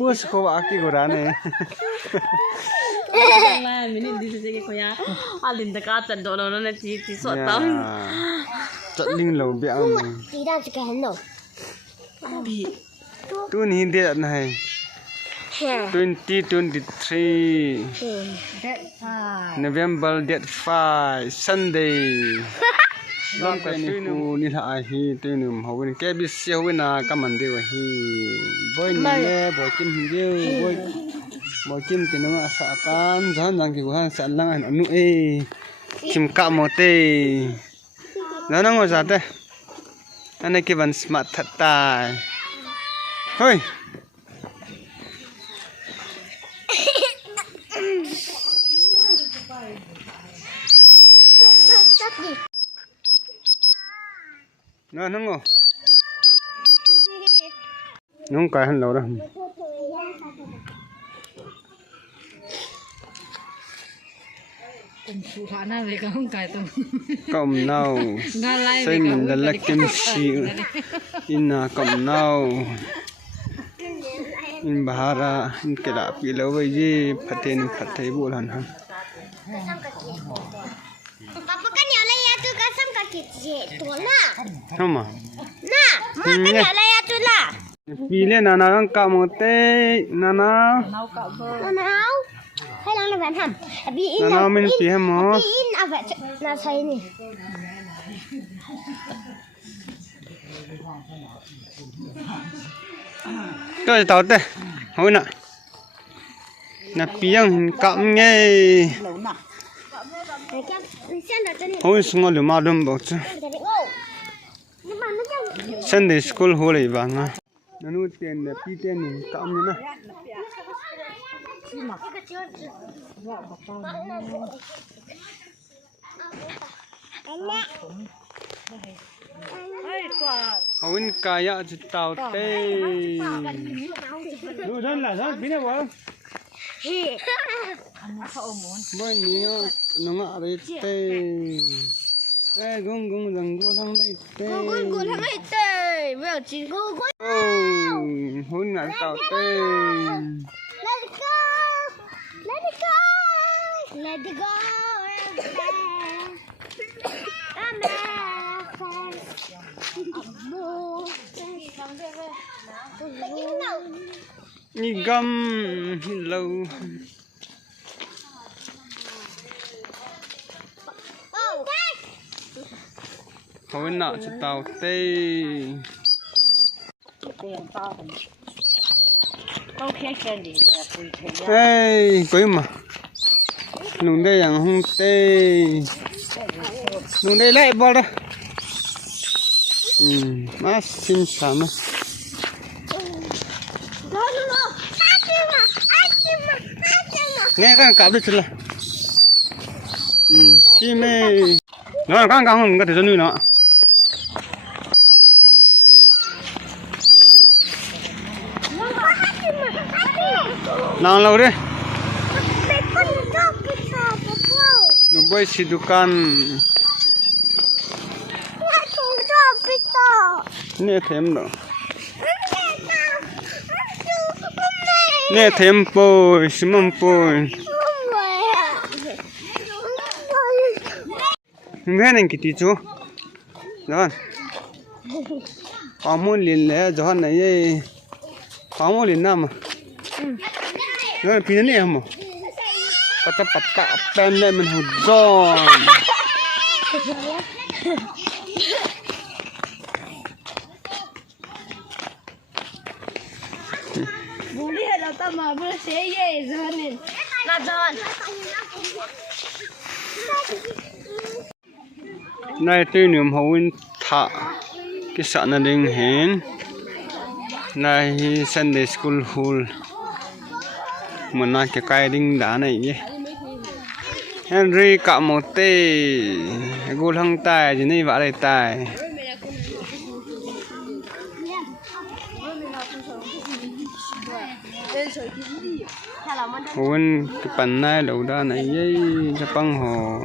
Pus ko aki gorane. Lah, mini di sini ko ya. Alin dekat cendol nono na ci so tam. Chặt linh lầu bẹo mà. Tí đang chỉ cái hắn nổ. Bi. Tu ni dia này. 2023 November date 5 Sunday. Long cái này ku ni là hi tu num hậu bên cái biết siêu bên na cái mình điều hi. Boy ni boy kim hi điều boy kim thì nó sợ tan gió rằng thì hắn sợ lăng anh nu e kim cạo một tê. Nó ngồi ra đây. Anh ấy cái vấn smart thật tài. Thôi. Nó ngồi. Nó không cài hắn lâu đâu. Phụ thả na về không cài tông. Cộng nào. Xây mình là lắc kim siêu. Ina cộng nào. In bahara in keda pilau bayi phát thấy bộ lần hả? Papa kan ya lah ya tu kasam kaki tu lah. Không à? Nah, mak kan ya lah ya tu lah. Pilih nana kan kamu teh nana. Nào. Hay là bạn hầm. Bi in. Nana mình pilih mo. Bi in apa na saya ni. Tôi tao teh, hồi nè. Nè piang cắm nghe. Hồi xuống rồi mà đâm bảo chứ. Sunday school hồi lại vàng à. Nó nuôi tiền để pi tiền cắm như nè. Hồi kaya chỉ tao tê. Nuôi dân là dân, biết đâu không? Bởi nhiều nó ngã đấy tê. Ê, gung rằng gung thằng đây tê. Gung thằng đây tê. Bây giờ chỉ gung. Hồi ngã tao tê. Let it go. Let it go. Let it go. Ni gam lâu. Hồi nọ chỉ tao tê. Ê, quý mà. Nung đây yang hung tê. Nung đây lại bỏ đó. Má xin xả mà. Nghe các cặp được chưa? Chi mê. Nó các không có thể cho nuôi nó. Nào lâu đấy. Nó bơi xì dukan. Nè thêm đó. Nè thêm bồi, simon bồi. Nghe này cái chú. Rồi. Có muốn liền lẽ gió này. Có muốn liền nam à? Rồi pin này không? Có tập bắt cạo pen này mình hụt giòn. Boleh lah tak mah, boleh saya Zohan ni. Nak Zohan. Này tôi niệm hậu in thả cái sạn là đình hến. Này Sunday school hall. Mà nói cái đinh đá này nhé. Henry cạo một tê. Gô thăng tài chứ này vã đầy tài. Hồn cái phần này đầu ra này với cái băng hồ.